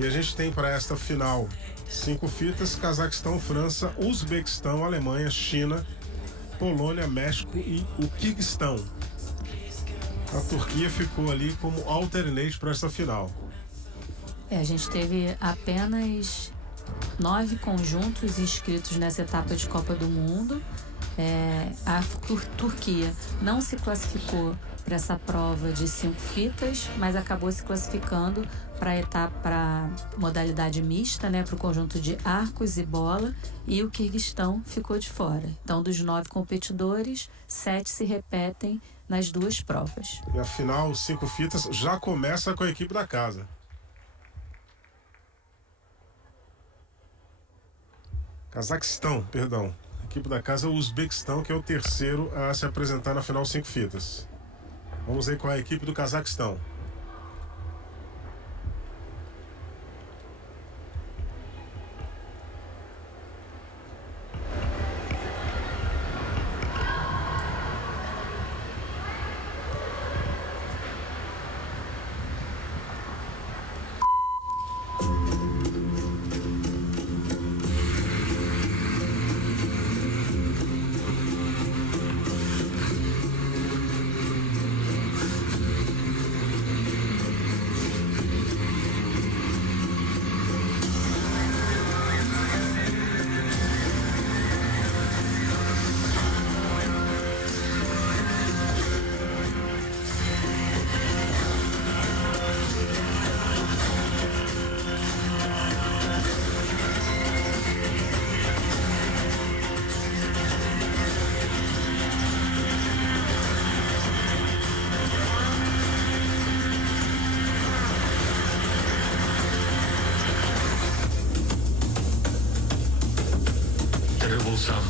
E a gente tem para esta final 5 fitas: Cazaquistão, França, Uzbequistão, Alemanha, China, Polônia, México e o Quirguistão. A Turquia ficou ali como alternate para esta final. A gente teve apenas 9 conjuntos inscritos nessa etapa de Copa do Mundo. A Turquia não se classificou para essa prova de 5 fitas, mas acabou se classificando para a etapa, para modalidade mista, né, para o conjunto de arcos e bola, e o Quirguistão ficou de fora. Então, dos 9 competidores, 7 se repetem nas 2 provas. E a final 5 fitas já começa com a equipe da casa. Cazaquistão, perdão. A equipe da casa é o Uzbequistão, que é o terceiro a se apresentar na final 5 fitas. Vamos ver qual é a equipe do Cazaquistão. болсам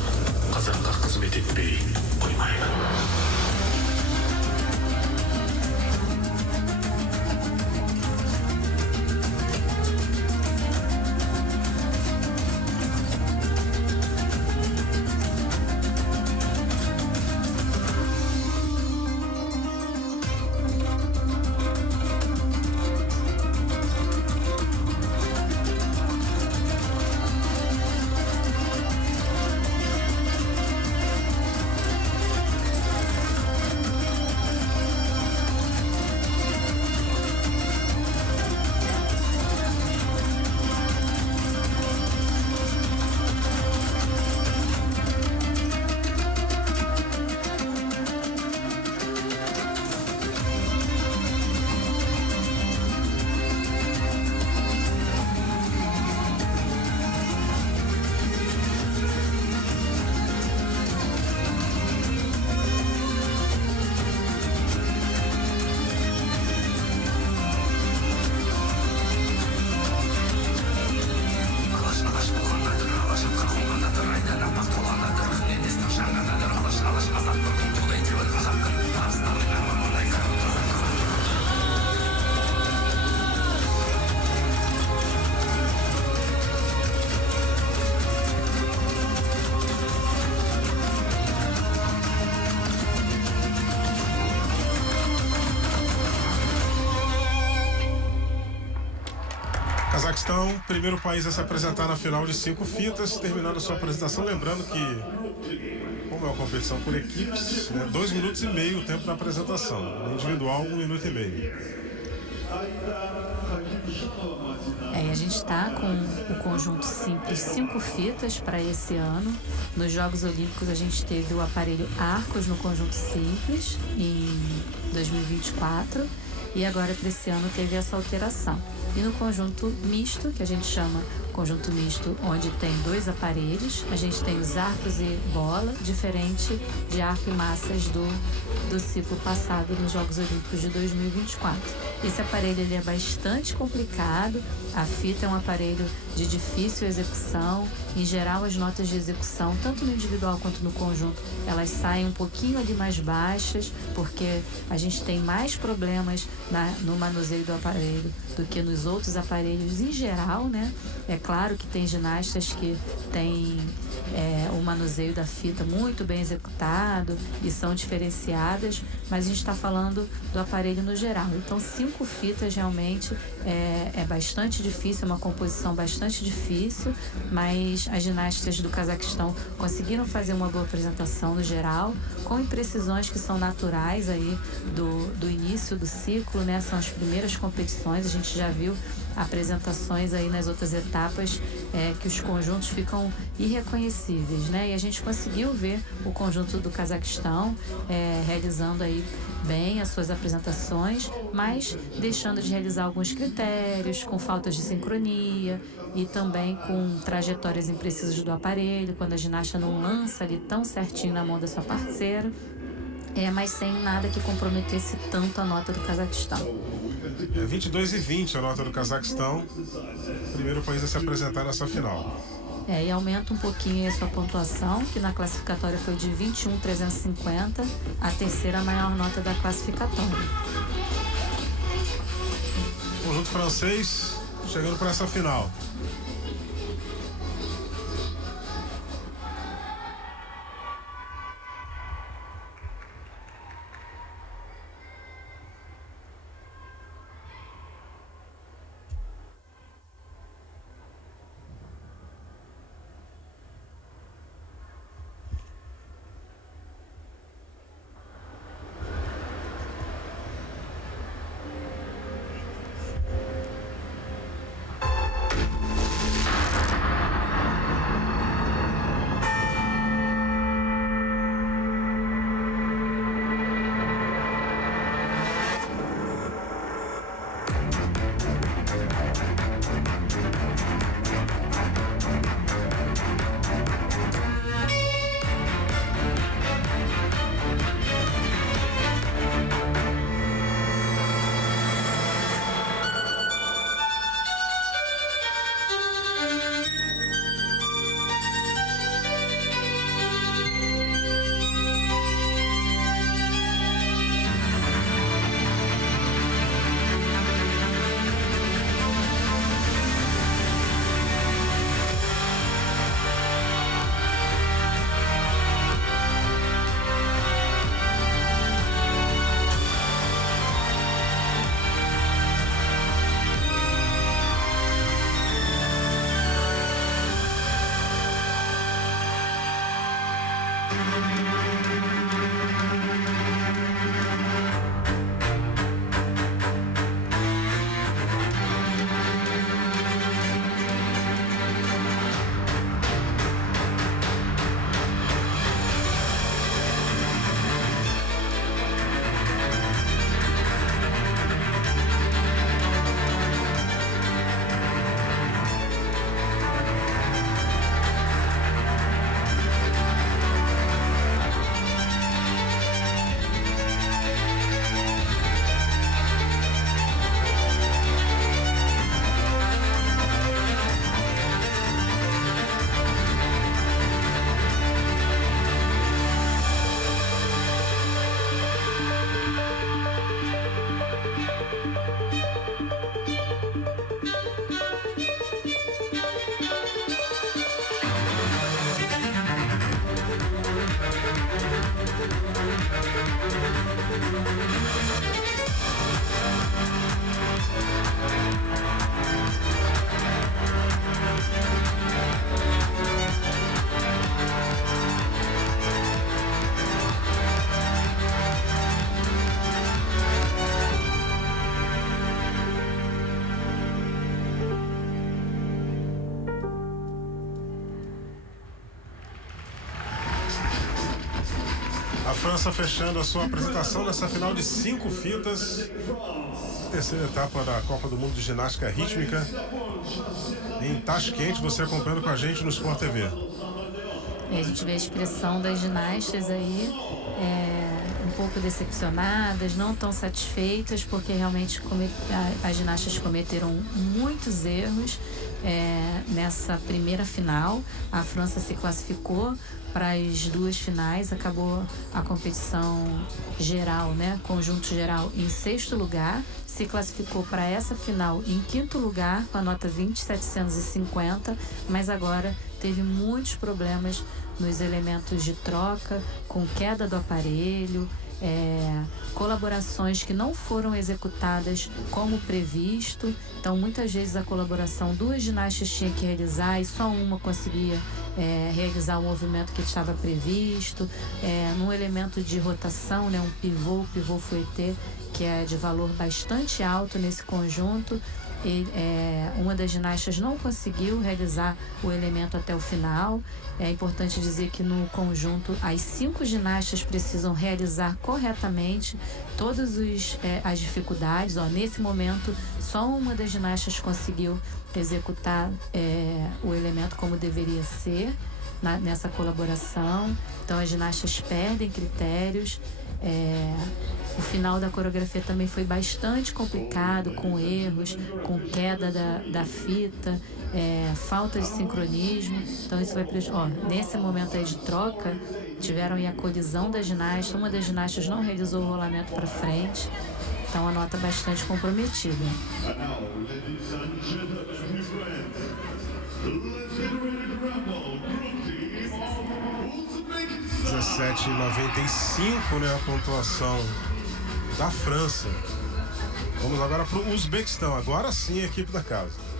қазаққа қызмет етпей қоймаймын. Cazaquistão, primeiro país a se apresentar na final de 5 fitas, terminando a sua apresentação. Lembrando que, como é uma competição por equipes, 2 minutos e meio o tempo da apresentação. No individual, 1 minuto e meio. A gente está com o conjunto simples 5 fitas para esse ano. Nos Jogos Olímpicos a gente teve o aparelho Arcos no conjunto simples em 2024 e agora para esse ano teve essa alteração. E no conjunto misto, que a gente chama conjunto misto, onde tem 2 aparelhos, a gente tem os arcos e bola, diferente de arco e massas do ciclo passado nos Jogos Olímpicos de 2024. Esse aparelho ele é bastante complicado, a fita é um aparelho de difícil execução. Em geral, as notas de execução, tanto no individual quanto no conjunto, elas saem um pouquinho ali mais baixas, porque a gente tem mais problemas no manuseio do aparelho do que nos outros aparelhos em geral, né? É claro Claro que tem ginastas que têm o manuseio da fita muito bem executado e são diferenciadas, mas a gente está falando do aparelho no geral. Então 5 fitas realmente é bastante difícil, é uma composição bastante difícil, mas as ginastas do Cazaquistão conseguiram fazer uma boa apresentação no geral, com imprecisões que são naturais aí do início do ciclo, né? São as primeiras competições, a gente já viu apresentações aí nas outras etapas que os conjuntos ficam irreconhecíveis, né? E a gente conseguiu ver o conjunto do Cazaquistão realizando aí bem as suas apresentações, mas deixando de realizar alguns critérios, com faltas de sincronia e também com trajetórias imprecisas do aparelho, quando a ginasta não lança ali tão certinho na mão da sua parceira, mas sem nada que comprometesse tanto a nota do Cazaquistão. 22,20 a nota do Cazaquistão, primeiro país a se apresentar nessa final. E aumenta um pouquinho a sua pontuação, que na classificatória foi de 21.350, a terceira maior nota da classificatória. Conjunto francês chegando para essa final. A França fechando a sua apresentação nessa final de 5 fitas. Terceira etapa da Copa do Mundo de Ginástica Rítmica em Tashkent, você acompanhando com a gente no Sport TV. A gente vê a expressão das ginastas aí, um pouco decepcionadas, não tão satisfeitas, porque realmente as ginastas cometeram muitos erros nessa primeira final. A França se classificou para as 2 finais, acabou a competição geral, né, conjunto geral, em 6º lugar, se se classificou para essa final em 5º lugar, com a nota 20.750, mas agora teve muitos problemas nos elementos de troca, com queda do aparelho, colaborações que não foram executadas como previsto. Então, muitas vezes a colaboração, 2 ginastas tinham que realizar e só uma conseguia realizar o movimento que estava previsto. Num elemento de rotação, né, um pivô, o pivô fouetté, que é de valor bastante alto nesse conjunto. Uma das ginastas não conseguiu realizar o elemento até o final. É importante dizer que no conjunto as 5 ginastas precisam realizar corretamente todas as dificuldades. Nesse momento, só uma das ginastas conseguiu executar o elemento como deveria ser nessa colaboração. Então, as ginastas perdem critérios. O final da coreografia também foi bastante complicado, com erros, com queda da fita, falta de sincronismo. Então isso vai prejudicar. Nesse momento aí de troca, tiveram aí a colisão da ginasta. Uma das ginastas não realizou o rolamento para frente. Então a nota bastante comprometida. 17,95, né, a pontuação da França. Vamos agora para o Uzbequistão. Agora sim, a equipe da casa.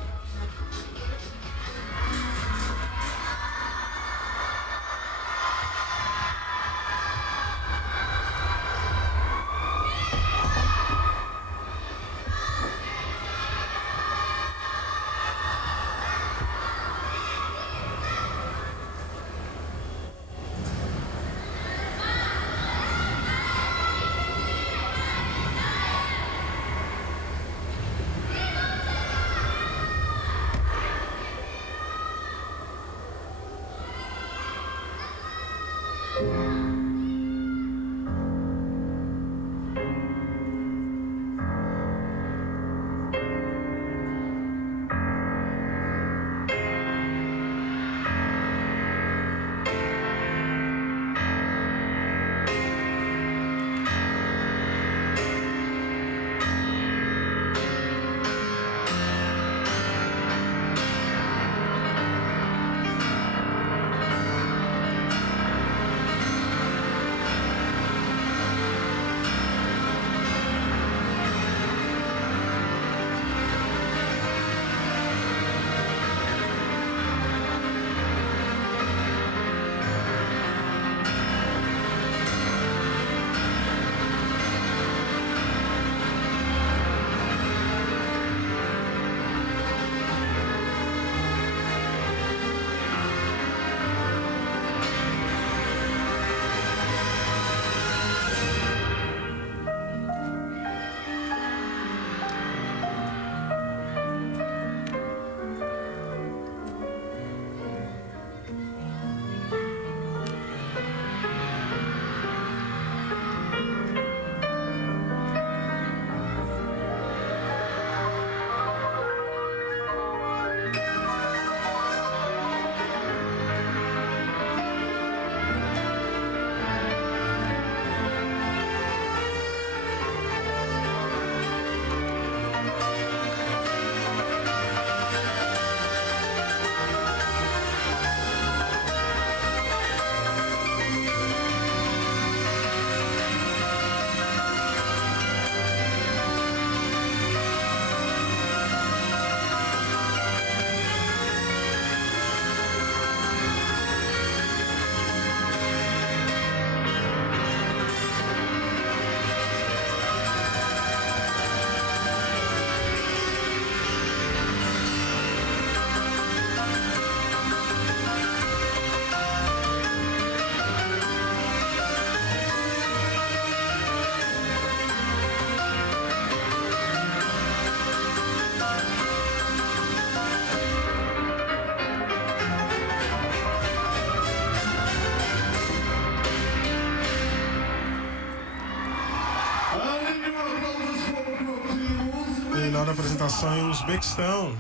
Terminada a apresentação em Uzbequistão.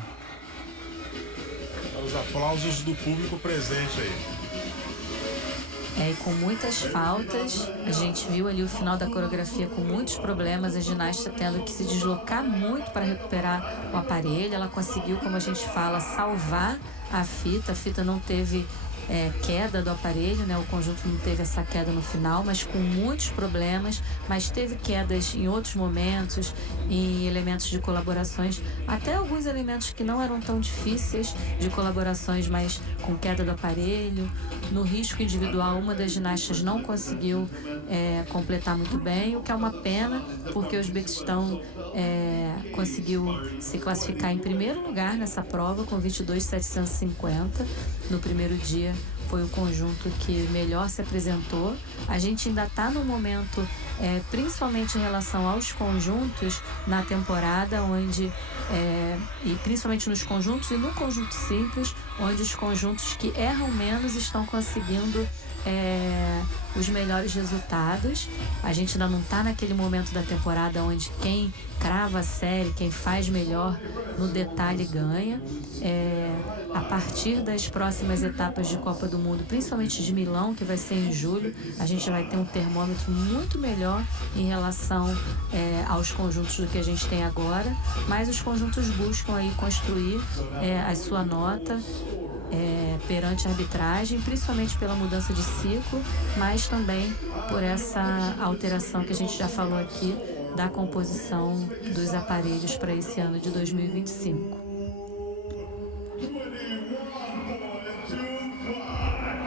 Os aplausos do público presente aí. e com muitas faltas. A gente viu ali o final da coreografia com muitos problemas, a ginasta tendo que se deslocar muito para recuperar o aparelho. Ela conseguiu, como a gente fala, salvar a fita não teve queda do aparelho, né? O conjunto não teve essa queda no final, mas com muitos problemas, mas teve quedas em outros momentos, em elementos de colaborações, até alguns elementos que não eram tão difíceis de colaborações, mas com queda do aparelho. No risco individual, uma das ginastas não conseguiu completar muito bem, o que é uma pena, porque o Uzbequistão conseguiu se classificar em primeiro lugar nessa prova com 22.750 no primeiro dia. Foi o conjunto que melhor se apresentou. A gente ainda está no momento, principalmente em relação aos conjuntos na temporada, onde, e principalmente nos conjuntos e no conjunto simples, onde os conjuntos que erram menos estão conseguindo os melhores resultados. A gente ainda não está naquele momento da temporada onde quem crava a série, quem faz melhor no detalhe ganha. A partir das próximas etapas de Copa do Mundo, principalmente de Milão, que vai ser em julho, a gente vai ter um termômetro muito melhor em relação aos conjuntos do que a gente tem agora, mas os conjuntos buscam aí construir a sua nota perante a arbitragem, principalmente pela mudança de ciclo, mas também por essa alteração que a gente já falou aqui da composição dos aparelhos para esse ano de 2025.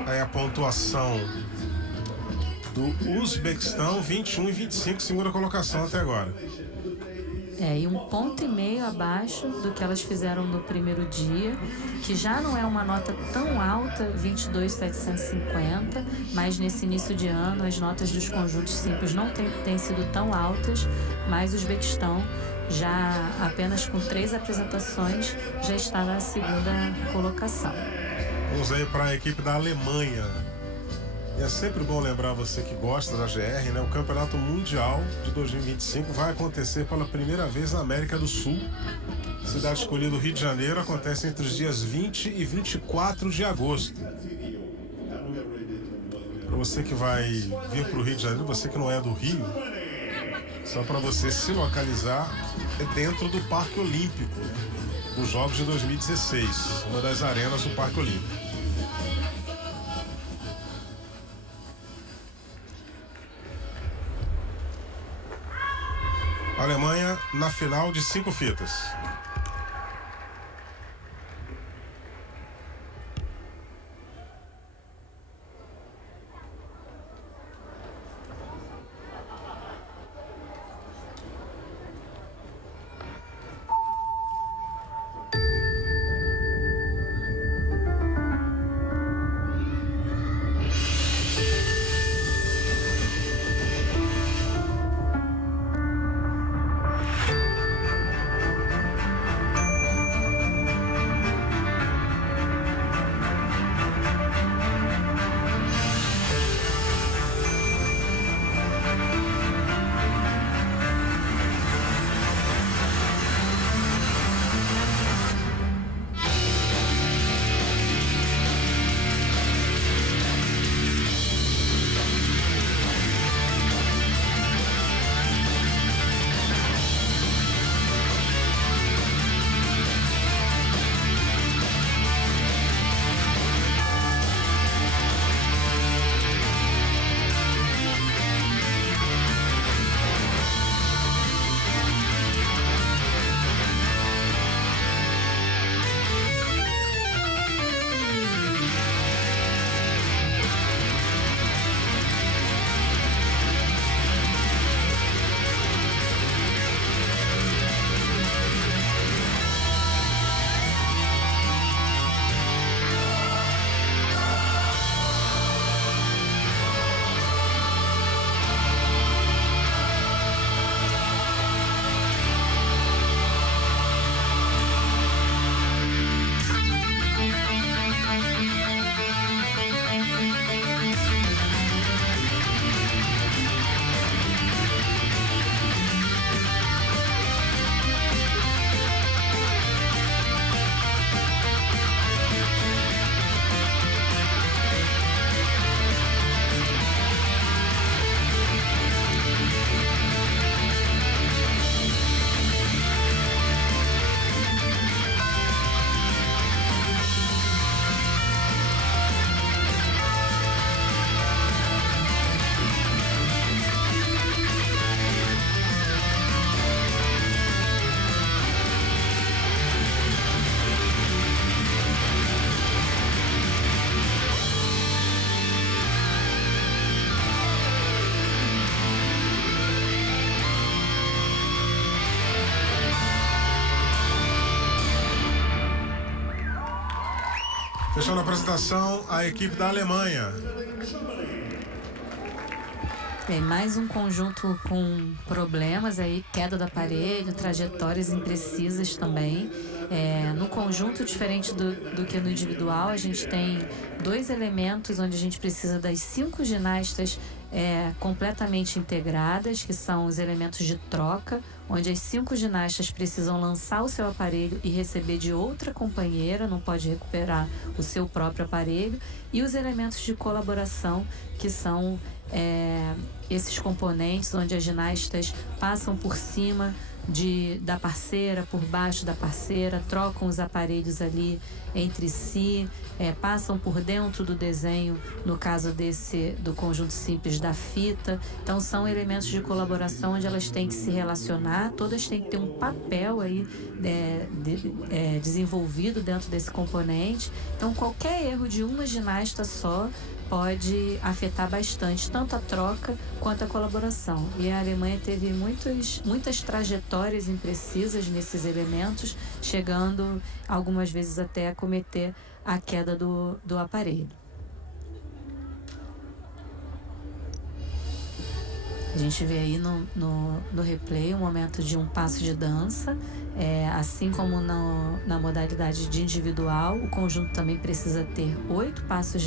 Aí a pontuação do Uzbequistão, 21 e 25, segunda colocação até agora. E 1,5 ponto abaixo do que elas fizeram no primeiro dia, que já não é uma nota tão alta, 22.750, mas nesse início de ano as notas dos conjuntos simples não têm sido tão altas, mas o Uzbequistão, já apenas com 3 apresentações, já está na segunda colocação. Vamos aí para a equipe da Alemanha. E é sempre bom lembrar você que gosta da GR, né? O Campeonato Mundial de 2025 vai acontecer pela primeira vez na América do Sul. Cidade escolhida, o Rio de Janeiro, acontece entre os dias 20 e 24 de agosto. Para você que vai vir para o Rio de Janeiro, você que não é do Rio, só para você se localizar, é dentro do Parque Olímpico, né? Os Jogos de 2016, uma das arenas do Parque Olímpico. Alemanha na final de 5 fitas. Fechando a apresentação, a equipe da Alemanha. Mais um conjunto com problemas aí, queda do aparelho, trajetórias imprecisas também. No conjunto, diferente do que no individual, a gente tem 2 elementos onde a gente precisa das 5 ginastas completamente integradas, que são os elementos de troca, onde as 5 ginastas precisam lançar o seu aparelho e receber de outra companheira, não pode recuperar o seu próprio aparelho, e os elementos de colaboração, que são esses componentes onde as ginastas passam por cima da parceira, por baixo da parceira, trocam os aparelhos ali entre si, passam por dentro do desenho, no caso do conjunto simples da fita. Então são elementos de colaboração onde elas têm que se relacionar, todas têm que ter um papel aí desenvolvido dentro desse componente. Então qualquer erro de uma ginasta só pode afetar bastante tanto a troca quanto a colaboração. E a Alemanha teve muitas trajetórias imprecisas nesses elementos, chegando algumas vezes até a cometer a queda do aparelho. A gente vê aí no replay um momento de um passo de dança. Assim como na modalidade de individual, o conjunto também precisa ter 2 passos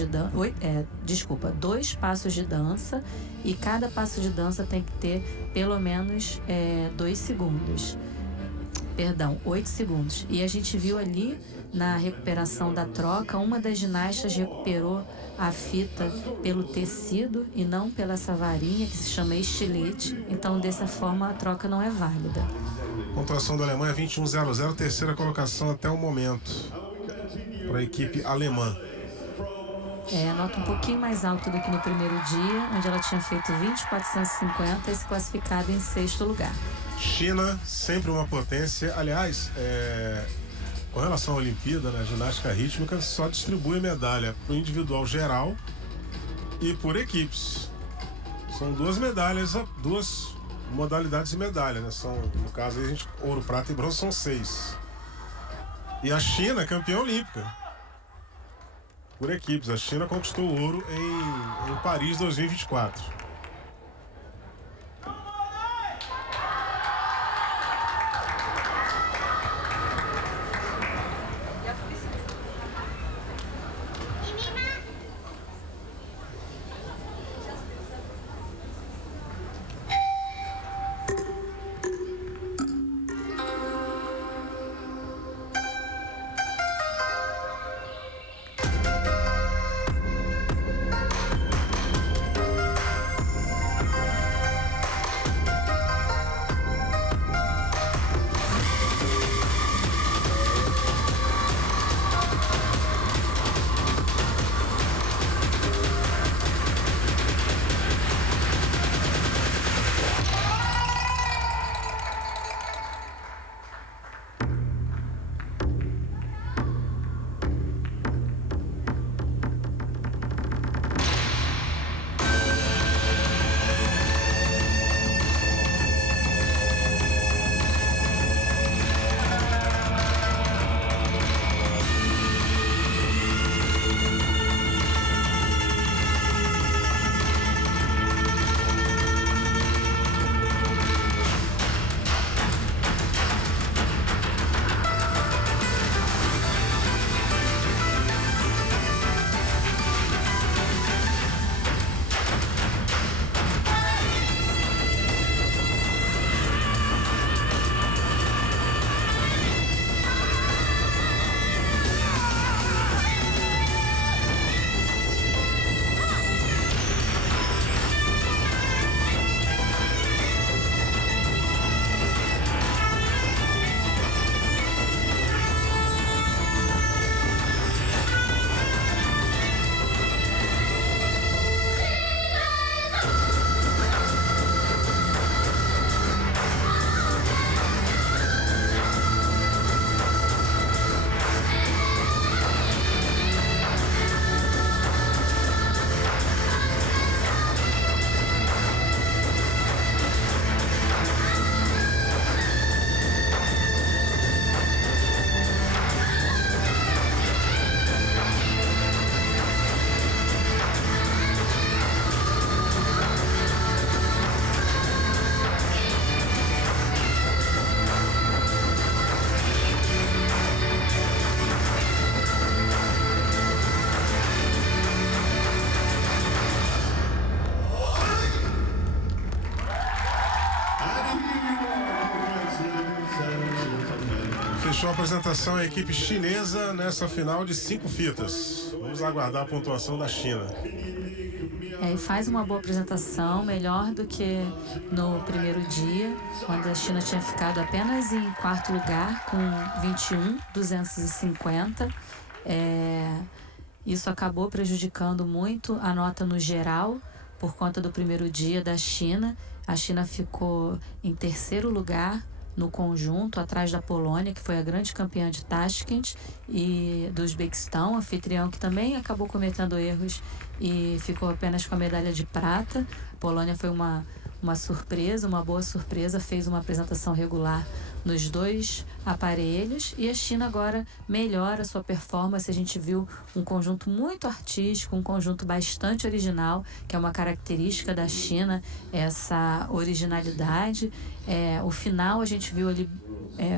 de dança, e cada passo de dança tem que ter pelo menos 8 segundos. E a gente viu ali na recuperação da troca, uma das ginastas recuperou a fita pelo tecido e não pela essa varinha que se chama estilete. Então, dessa forma, a troca não é válida. Pontuação da Alemanha 21-0-0, terceira colocação até o momento para a equipe alemã. Nota um pouquinho mais alta do que no primeiro dia, onde ela tinha feito 20.450 e se classificado em 6º lugar. China, sempre uma potência. Aliás, com relação à Olimpíada, né, ginástica rítmica só distribui medalha para o individual geral e por equipes. São 2 medalhas, 2 modalidades de medalha, né? São, no caso, a gente, ouro, prata e bronze são 6. E a China é campeã olímpica por equipes. A China conquistou o ouro em Paris 2024. apresentação à equipe chinesa nessa final de 5 fitas. Vamos aguardar a pontuação da China. E faz uma boa apresentação, melhor do que no primeiro dia, quando a China tinha ficado apenas em quarto lugar com 21.250. Isso acabou prejudicando muito a nota no geral, por conta do primeiro dia da China. A China ficou em terceiro lugar no conjunto, atrás da Polônia, que foi a grande campeã de Tashkent, e do Uzbequistão, anfitrião, que também acabou cometendo erros e ficou apenas com a medalha de prata. A Polônia foi uma surpresa, uma boa surpresa, fez uma apresentação regular nos 2 aparelhos, e a China agora melhora a sua performance. A gente viu um conjunto muito artístico, um conjunto bastante original, que é uma característica da China, essa originalidade. O final a gente viu ali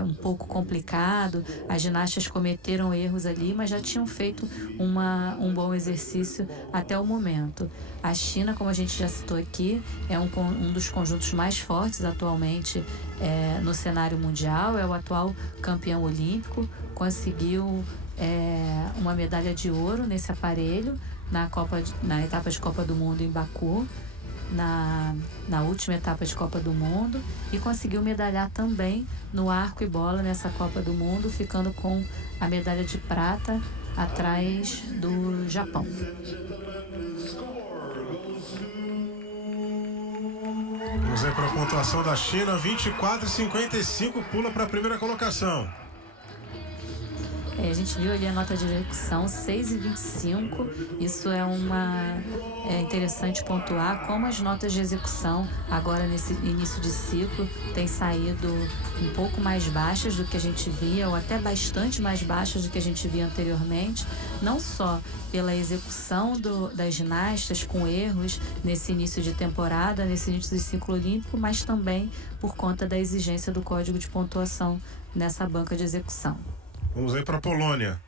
um pouco complicado, as ginastas cometeram erros ali, mas já tinham feito um bom exercício até o momento. A China, como a gente já citou aqui, é um dos conjuntos mais fortes atualmente no cenário mundial, é o atual campeão olímpico, conseguiu uma medalha de ouro nesse aparelho na etapa de Copa do Mundo em Baku, na última etapa de Copa do Mundo, e conseguiu medalhar também no arco e bola nessa Copa do Mundo, ficando com a medalha de prata atrás do Japão. Vamos aí para a pontuação da China, 24,55, pula para a primeira colocação. A gente viu ali a nota de execução 6,25. Isso é interessante pontuar como as notas de execução agora nesse início de ciclo têm saído um pouco mais baixas do que a gente via, ou até bastante mais baixas do que a gente via anteriormente, não só pela execução das ginastas com erros nesse início de temporada, nesse início de ciclo olímpico, mas também por conta da exigência do código de pontuação nessa banca de execução. Vamos aí para a Polônia.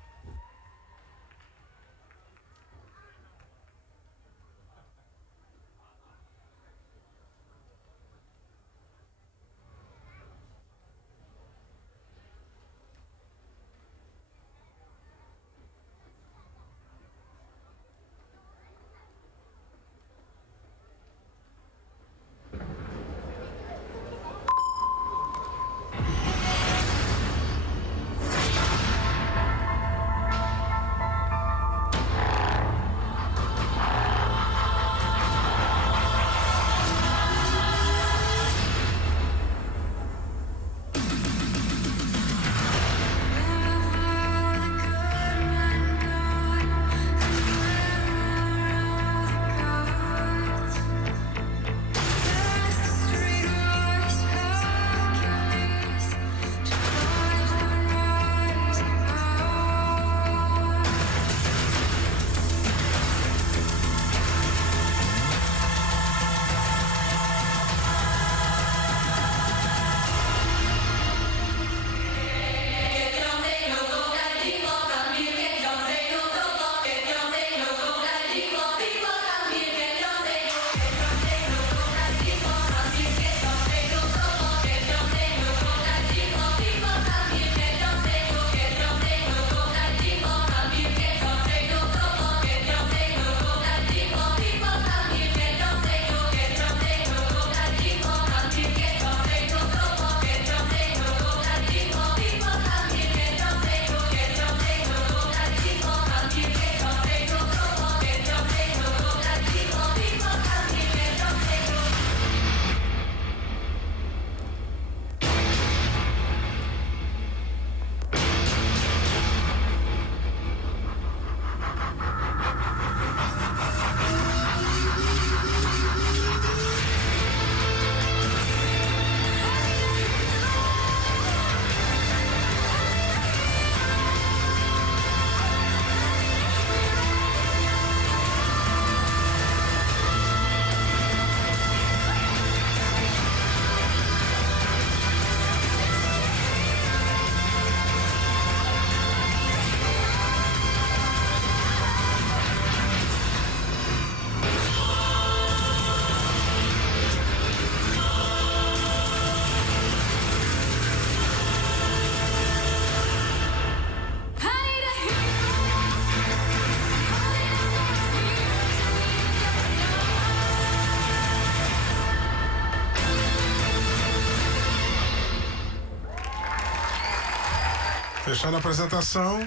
Fechando a apresentação,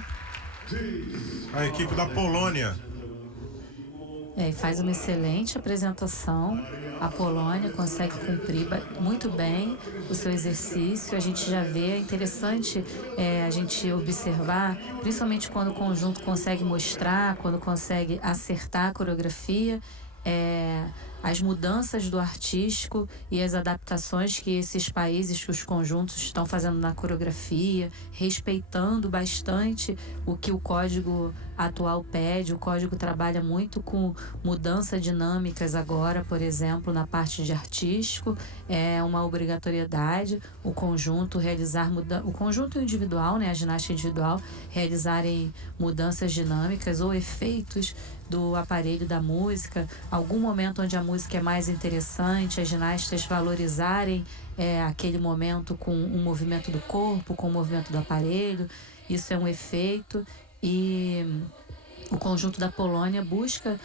a equipe da Polônia. Faz uma excelente apresentação. A Polônia consegue cumprir muito bem o seu exercício. A gente já vê, é interessante a gente observar, principalmente quando o conjunto consegue mostrar, quando consegue acertar a coreografia, as mudanças do artístico e as adaptações que esses países, que os conjuntos estão fazendo na coreografia, respeitando bastante o que o código atual pede. O código trabalha muito com mudanças dinâmicas agora, por exemplo, na parte de artístico. É uma obrigatoriedade o conjunto realizar o conjunto individual, a ginástica individual, realizarem mudanças dinâmicas ou efeitos do aparelho da música, algum momento onde a música é mais interessante, as ginastas valorizarem aquele momento com o movimento do corpo, com o movimento do aparelho. Isso é um efeito, e o conjunto da Polônia busca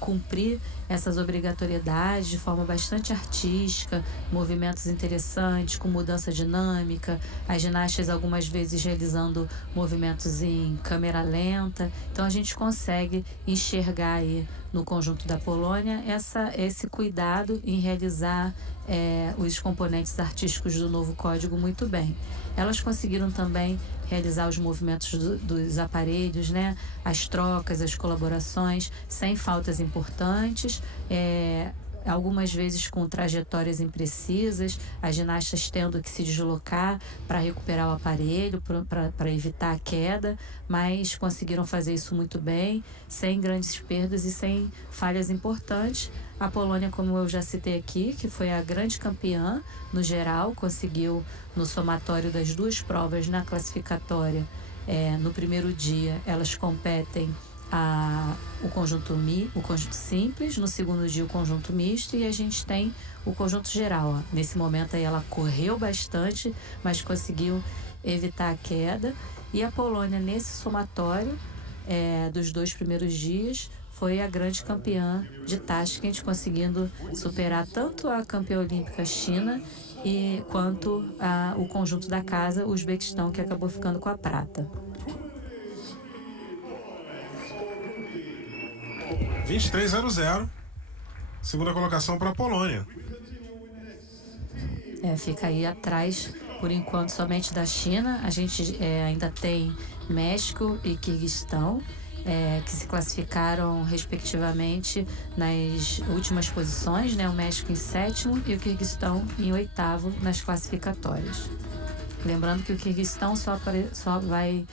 cumprir essas obrigatoriedades de forma bastante artística, movimentos interessantes, com mudança dinâmica, as ginastas algumas vezes realizando movimentos em câmera lenta. Então a gente consegue enxergar aí no conjunto da Polônia esse cuidado em realizar os componentes artísticos do novo código muito bem. Elas conseguiram também realizar os movimentos dos aparelhos, as trocas, as colaborações, sem faltas importantes, algumas vezes com trajetórias imprecisas, as ginastas tendo que se deslocar para recuperar o aparelho, para evitar a queda, mas conseguiram fazer isso muito bem, sem grandes perdas e sem falhas importantes. A Polônia, como eu já citei aqui, que foi a grande campeã no geral, conseguiu no somatório das duas provas na classificatória. No primeiro dia elas competem o conjunto simples, no segundo dia o conjunto misto, e a gente tem o conjunto geral. Nesse momento aí ela correu bastante, mas conseguiu evitar a queda. E a Polônia, nesse somatório dos 2 primeiros dias, foi a grande campeã de Tashkent, conseguindo superar tanto a campeã olímpica China quanto o conjunto da casa, o Uzbequistão, que acabou ficando com a prata. 23-0. Segunda colocação para a Polônia. Fica aí atrás, por enquanto, somente da China. A gente ainda tem México e Quirguistão, que se classificaram respectivamente nas últimas posições, o México em 7º e o Quirguistão em 8º nas classificatórias. Lembrando que o Quirguistão só vai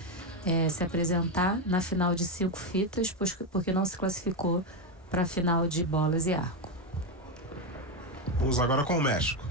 se apresentar na final de 5 fitas, porque não se classificou para a final de bolas e arco. Vamos agora com o México.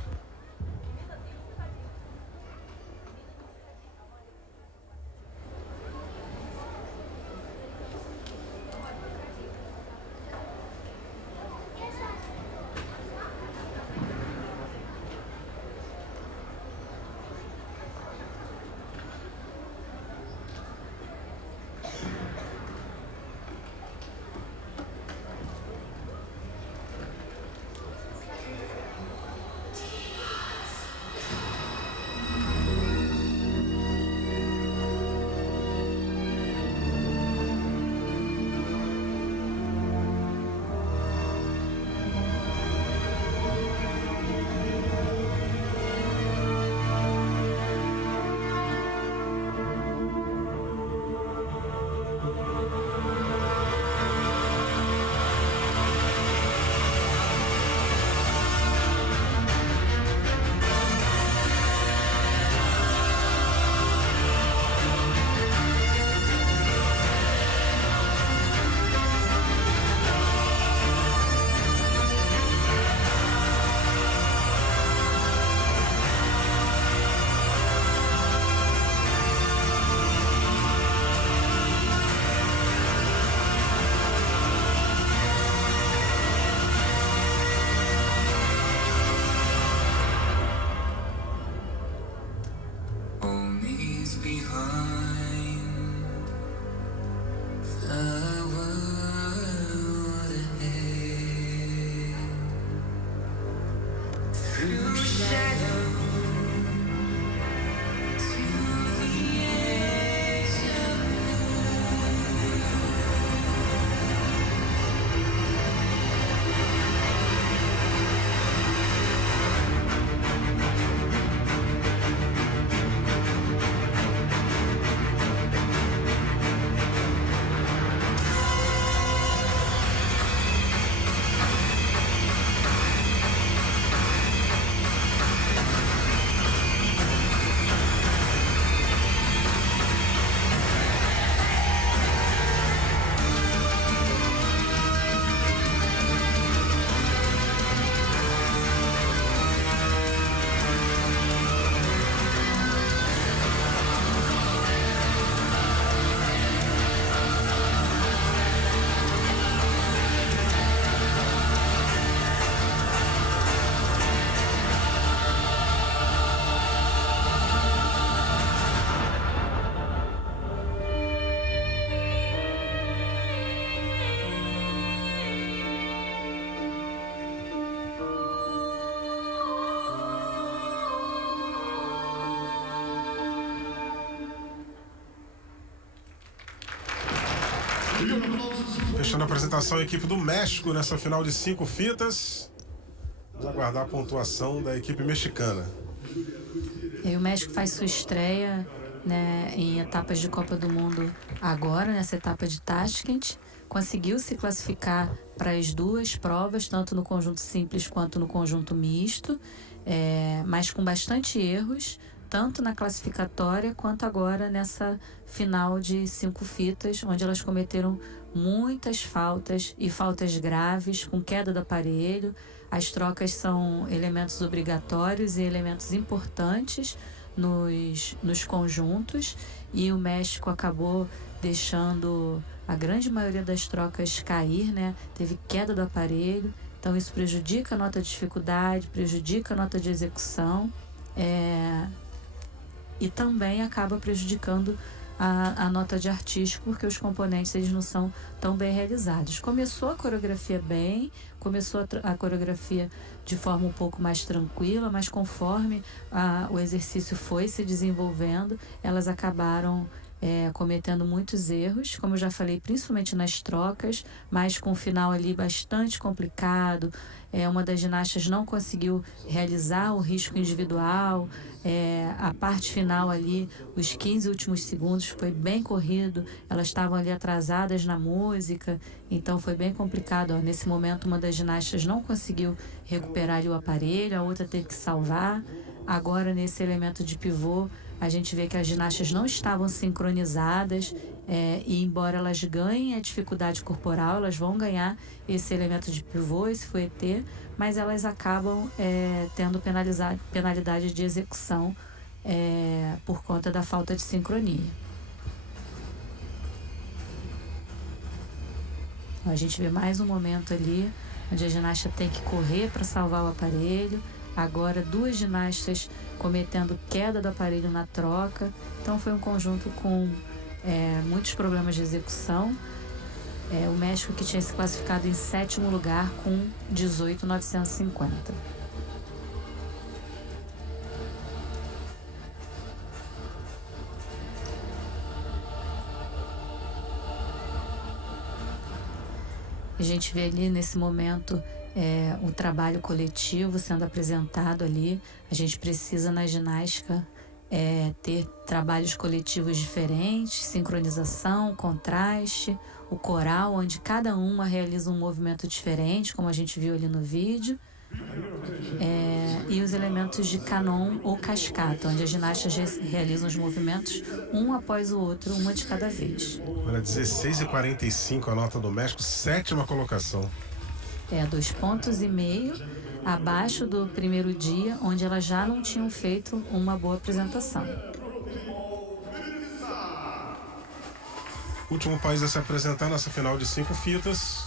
Fechando a apresentação, a equipe do México nessa final de 5 fitas. Vamos aguardar a pontuação da equipe mexicana. E o México faz sua estreia, né, em etapas de Copa do Mundo agora, nessa etapa de Tashkent. Conseguiu se classificar para as duas provas, tanto no conjunto simples quanto no conjunto misto, mas com bastante erros, tanto na classificatória quanto agora nessa final de 5 fitas, onde elas cometeram muitas faltas e faltas graves, com queda do aparelho. As trocas são elementos obrigatórios e elementos importantes nos conjuntos, e o México acabou deixando a grande maioria das trocas cair, né? Teve queda do aparelho, então isso prejudica a nota de dificuldade, prejudica a nota de execução, e também acaba prejudicando a nota de artístico, porque os componentes eles não são tão bem realizados. Começou a coreografia bem, começou a coreografia de forma um pouco mais tranquila, mas conforme o exercício foi se desenvolvendo, elas acabaram cometendo muitos erros, como eu já falei, principalmente nas trocas, mas com o final ali bastante complicado. Uma das ginastas não conseguiu realizar o risco individual. A parte final ali, os 15 últimos segundos, foi bem corrido. Elas estavam ali atrasadas na música, então foi bem complicado. Nesse momento, uma das ginastas não conseguiu recuperar ali o aparelho, a outra teve que salvar. Agora, nesse elemento de pivô, a gente vê que as ginastas não estavam sincronizadas, e embora elas ganhem a dificuldade corporal, elas vão ganhar esse elemento de pivô, esse fouetté, mas elas acabam tendo penalidade de execução por conta da falta de sincronia. A gente vê mais um momento ali onde a ginasta tem que correr para salvar o aparelho. Agora 2 ginastas cometendo queda do aparelho na troca. Então foi um conjunto com muitos problemas de execução. O México, que tinha se classificado em 7º lugar com 18.950. A gente vê ali nesse momento o trabalho coletivo sendo apresentado ali. A gente precisa na ginástica ter trabalhos coletivos diferentes, sincronização, contraste, o coral, onde cada uma realiza um movimento diferente, como a gente viu ali no vídeo, e os elementos de canon ou cascata, onde as ginastas realizam os movimentos um após o outro, uma de cada vez. Olha, 16,45 a nota do México, 7ª colocação. 2,5 pontos abaixo do primeiro dia, onde elas já não tinham feito uma boa apresentação. Último país a se apresentar nessa final de 5 fitas,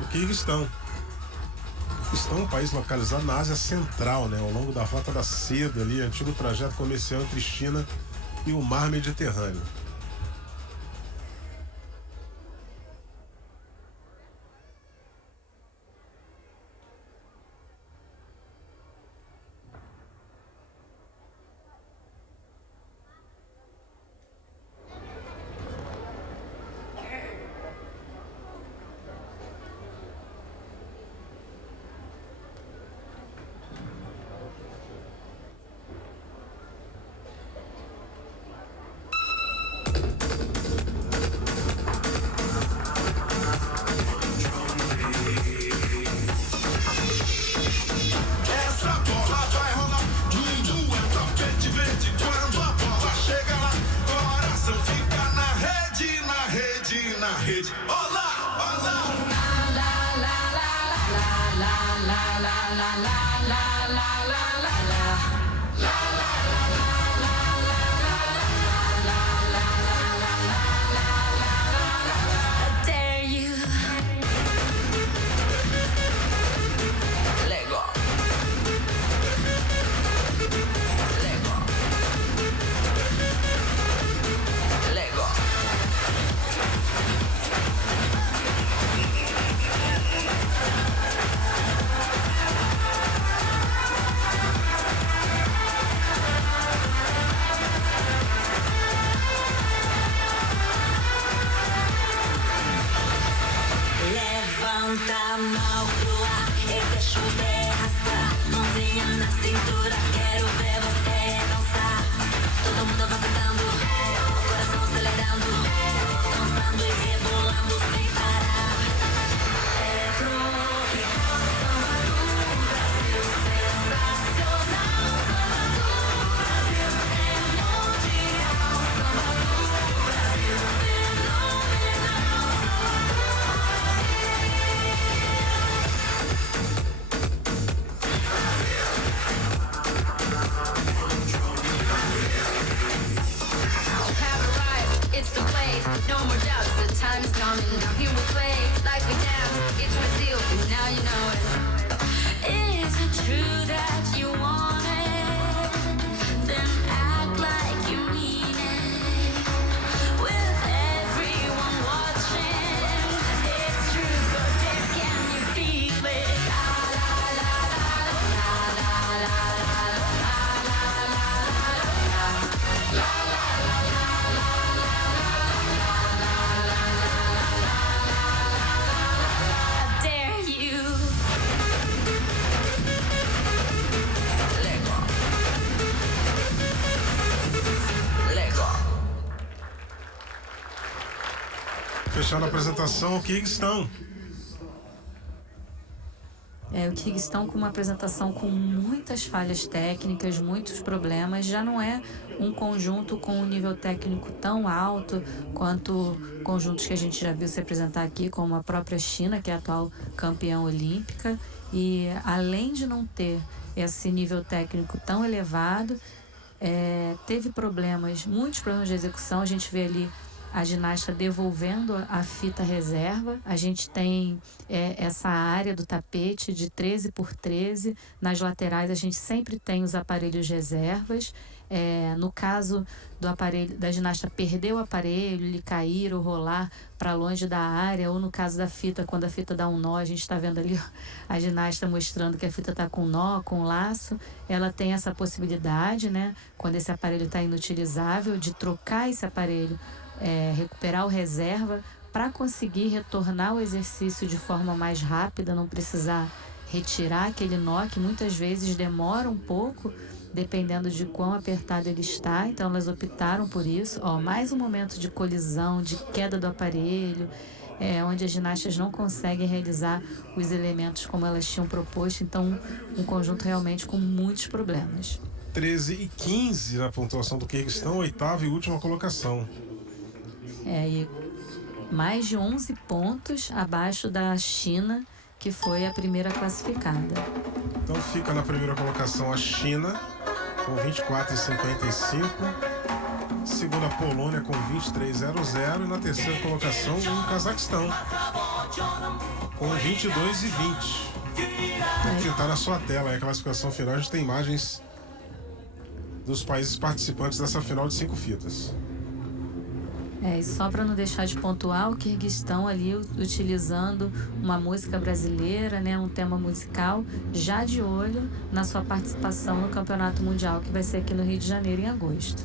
o Quirguistão. O Quirguistão é um país localizado na Ásia Central, né? Ao longo da Rota da Seda ali, antigo trajeto comercial entre China e o Mar Mediterrâneo. levanta a mão pro ar e deixa o pé arrastar. Mãozinha na cintura, quero ver você dançar. Todo mundo vai cantando, o coração acelerando, dançando e rebolando sem parar. É tropical, samba do Brasil, sensacional. Samba do Brasil é mundial. Samba do Brasil, fenomenal. It's the place, no more doubts, the time is coming. Now here we play, like we dance. It's Brazil, now you know it. Is it true that you want it? Then act like you mean it. With everyone watching, it's true, so dead, can you feel it? La la la la la la la la la la la Fechando a apresentação, o Kirguistão. O Kirguistão com uma apresentação com muitas falhas técnicas, muitos problemas. Já não é um conjunto com um nível técnico tão alto quanto conjuntos que a gente já viu se apresentar aqui, como a própria China, que é a atual campeã olímpica. E além de não ter esse nível técnico tão elevado, teve problemas, muitos problemas de execução. A gente vê ali a ginasta devolvendo a fita reserva. A gente tem essa área do tapete de 13 por 13. Nas laterais a gente sempre tem os aparelhos reservas. No caso do aparelho, da ginasta perder o aparelho, ele cair ou rolar para longe da área, ou no caso da fita, quando a fita dá um nó, a gente está vendo ali a ginasta mostrando que a fita está com nó, com laço. Ela tem essa possibilidade, né, quando esse aparelho está inutilizável, de trocar esse aparelho, recuperar o reserva para conseguir retornar ao exercício de forma mais rápida, não precisar retirar aquele nó que muitas vezes demora um pouco, dependendo de quão apertado ele está. Então elas optaram por isso. Mais um momento de colisão, de queda do aparelho, onde as ginastas não conseguem realizar os elementos como elas tinham proposto. Então um conjunto realmente com muitos problemas. 13 e 15 na pontuação do Kirguistão, oitava e última colocação. E mais de 11 pontos abaixo da China, que foi a primeira classificada. Então fica na primeira colocação a China, com 24,55. Segunda, a Polônia, com 23,00. E na terceira colocação, o Cazaquistão, com 22,20. Aqui está na sua tela a classificação final. A gente tem imagens dos países participantes dessa final de 5 fitas. E só para não deixar de pontuar, o Kirguistão ali utilizando uma música brasileira, né, um tema musical, já de olho na sua participação no Campeonato Mundial, que vai ser aqui no Rio de Janeiro em agosto.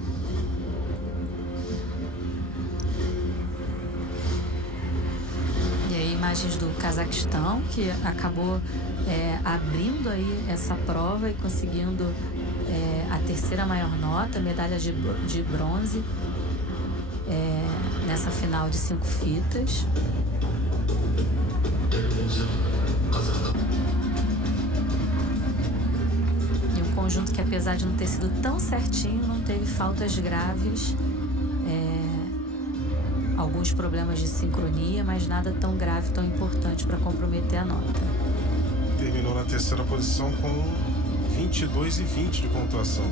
E aí imagens do Cazaquistão, que acabou abrindo aí essa prova e conseguindo a terceira maior nota, medalha de bronze, nessa final de 5 fitas. E um conjunto que, apesar de não ter sido tão certinho, não teve faltas graves, alguns problemas de sincronia, mas nada tão grave, tão importante para comprometer a nota. Terminou na terceira posição com 22,20 de pontuação.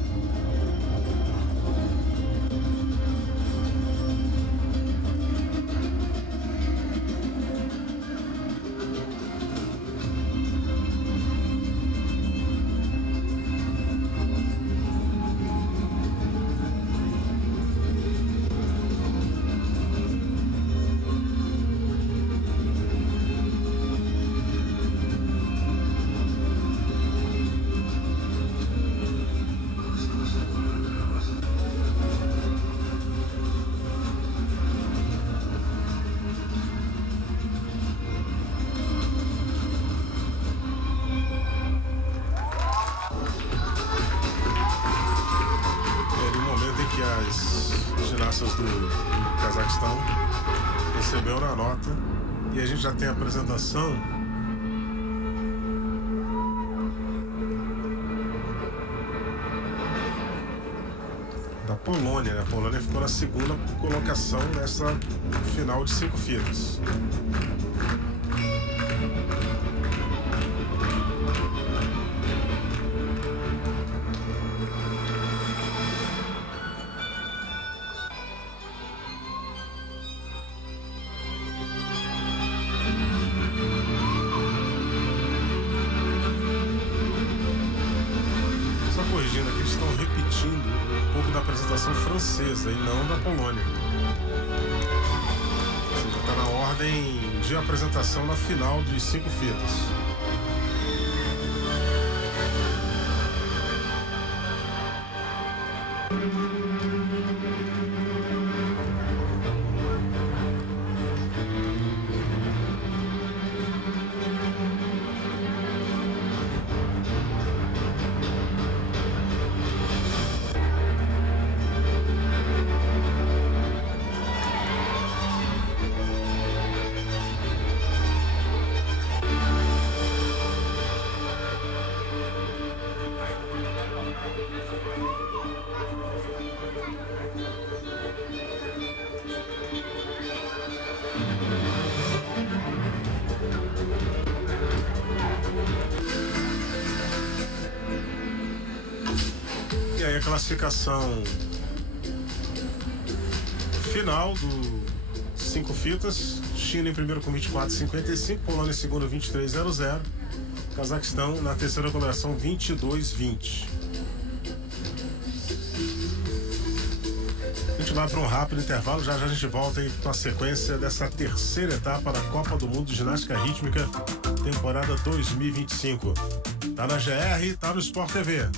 recebeu na nota. E a gente já tem a apresentação da Polônia, né? A Polônia ficou na segunda colocação nessa final de 5 fitas. Corrigindo aqui, eles estão repetindo um pouco da apresentação francesa e não da Polônia. Ou seja, está na ordem de apresentação na final de 5 fitas. E aí a classificação final do 5 fitas: China em primeiro com 24,55, Polônia em segundo 23,00, Cazaquistão na terceira colocação 22,20. A gente vai para um rápido intervalo, já já a gente volta aí com a sequência dessa terceira etapa da Copa do Mundo de Ginástica Rítmica, temporada 2025. Tá na GR, tá no Sport TV.